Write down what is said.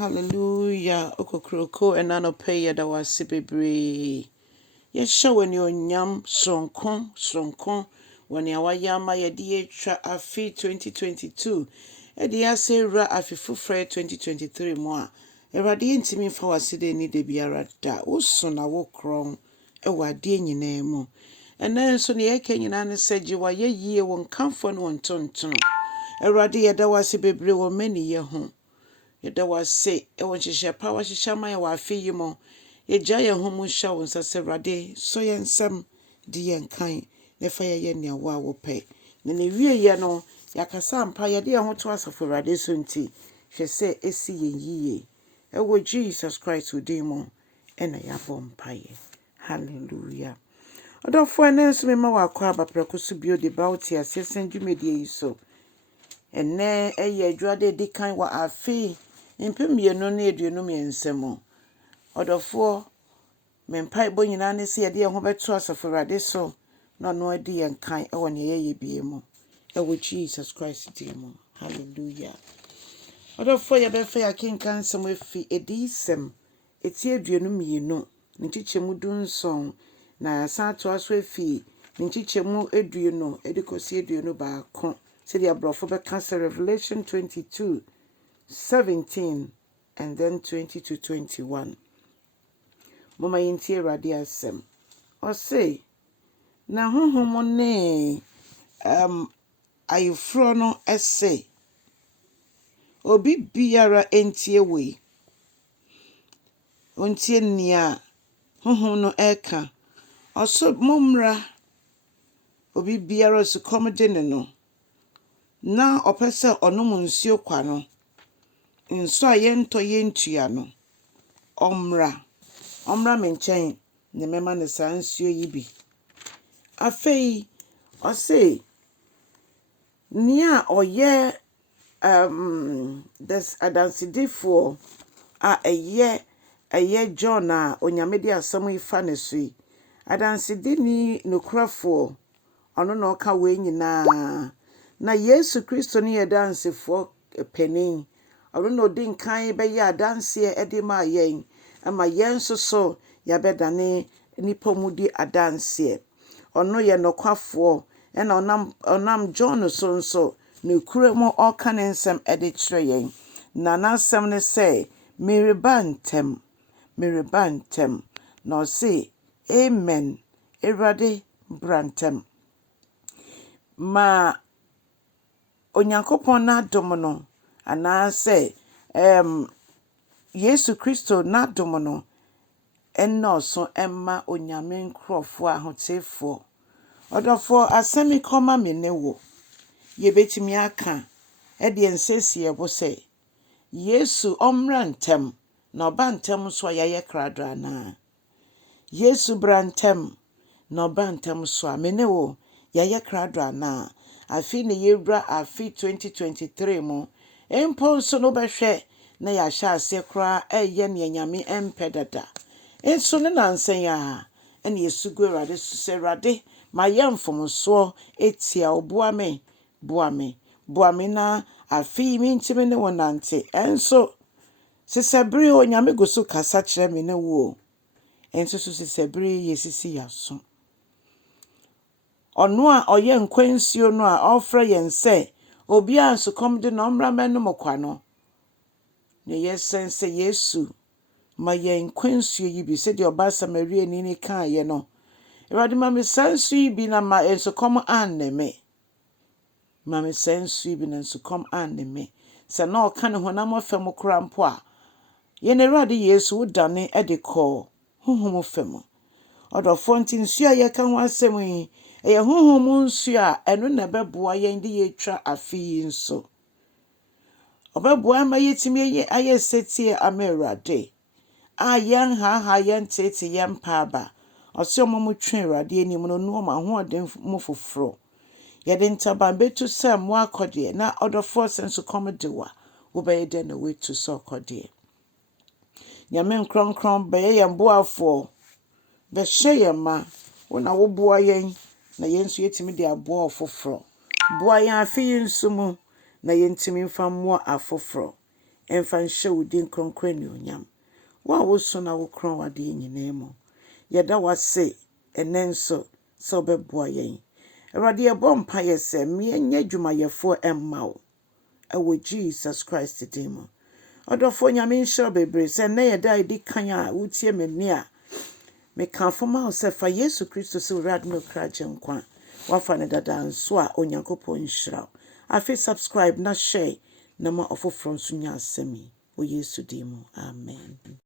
Hallelujah. Okokroko enano pay yada wasi bebre. Yesha when you nyam sronkon when ya wayama yedi tra afi 2022. Edi ase ra afi fufre 2023 moa. Erade ntimi fa waside ni de biara da. Woso na wo kron ewa ade nyina mu. Ena nso ne yeke nyina ne seji wa ye yie won kamfo no ntonton. Erade yada wasi bebre wo mani ye ho. Yeda wase ewo hihye pa wa hihye ma ya wa afi yi mo eja ye ho mu hya wo nsa se rade so ye nsem di ye nkan ne fa ye ne wa wo pe ne wie ye no yakasa ampa ye de ho to asafo rade so nti hwe se esi ye yiye ewo Jesus Christ udimo ena ya bompa ye. Hallelujah. Odofo enenso me ma wa kwa abaprekoso bio de bauti asesen dwumedie yi so ene eye adwade di kan wa afi mpemienu na eduonu miensemo odofo mempai bo nyina ne se yede ho beto asafo rade so na no adi yenkan e woni yeye biemu e wo Jesus Christ diemu. Hallelujah. Odofo ye be fa yakinkan sem afi Adiyisɛm eti eduonu mienu nchichemu dunson na sato aso afi nchichemu eduonu edikosi eduonu ba ko se dia brofo be cancer Revelation 22:17 and then 20 to 21. Mama yinti Erade asem. O say na honhom ne ayefro no ese obi biara entie we. Ontie nia honhom no eka. Oso momra obi biara su komede ne no. Na opese onom nsuo kwa no. Nso a yento yentua no. Omra me nchen ne mema ne sa nsuo yi bi. Afei o say nia oye this adansidifo a eye John a onyamede asam ifa ne so yi. Adansidini nokrafo ono no ka we nyina na Yesu Kristo ne yadansefo penin ono no din kan be ya adanse ede ma yen ama yen so ya bedane nipa mu di adanse ono ye nokwafo ena onam John so nso ne kure mo oka ne nsem ede kire yen na nasem ne say meribantem na say amen Erade brantem ma onyankopon na dom no ana say Yesu Kristo na dom no enoso emma onyame nkrofo ahotefo odofo asemi koma me ne wo ye betimi aka e de ensesie bo say Yesu omra ntem na oba ntem so ya ye kradra na Yesu brantem na oba ntem so me ne wo ya ye kradra na afi ne yebra afi 2023 mo empo so no behwe na ya sha ase kra eye ne nyame empedada enso ne nansen ya ene yesugo Erade se Erade ma yemfom so etia oboa me na afi mi ntimi ne wonante enso sesebri onyame goso kasa kire me ne wo enso so sesebri yesisi yaso ono a oye nkwansio no a ofra yense obi anso komde no mra menum kwa no ne yesense Yesu ma ye nkwansio yi bi se de oba Samaria ni kan ye no Erade ma me sansu yi bi na ma enso kom anneme ma me sansu yi bi na enso kom anneme se na oka ne honam afem kra mpo a ye ne Erade Yesu wodane e de ko honhom fem odofo ntinsu a ye ka ho asem yi ye honhom nsu a eno na beboa ye de ye twa afi nso obeboa ma yetimi ye aye setie ama Erade a yen ha yen tete yen pa ba ose omomu twa Erade anim no no ma ho odem mu foforo ye de ntaba betu sam mo akode na odofo senso komdewa wo be de na wetu so akode nyame nkronkron be ye mboafo be hye ye ma wona wo boa yen na yensu yetimi de aboa foforo boa yen afi nsumu na yentimi mfa mo afoforo ɛmfa nhyɛ wo din kronkron ne onyam. Wo a woso na wokron wade nyinaa mu. Yɛda wase ɛnɛ nso sɛ wobɛboa yɛn. Awurade yɛbɔ mpaeɛ sɛ menyɛ dwumayɛfoɔ ɛmma wo. Ɛwɔ Jesus Christ din mu. Ɔdɔfoɔ Nyame nhyira bebree sɛ nnɛ yɛda a ɛdi kan a wotie me nne a mekamfo ma wo sɛ fa Yesu Kristo sɛ Awurade ne ɔkra gye nkwa. Wafa ne dada nso a Onyankopɔn nhyira wo. Afei subscribe na share na ma ɔfoforɔ nso nya asɛm yi. Wɔ Yesu din mu. Amen.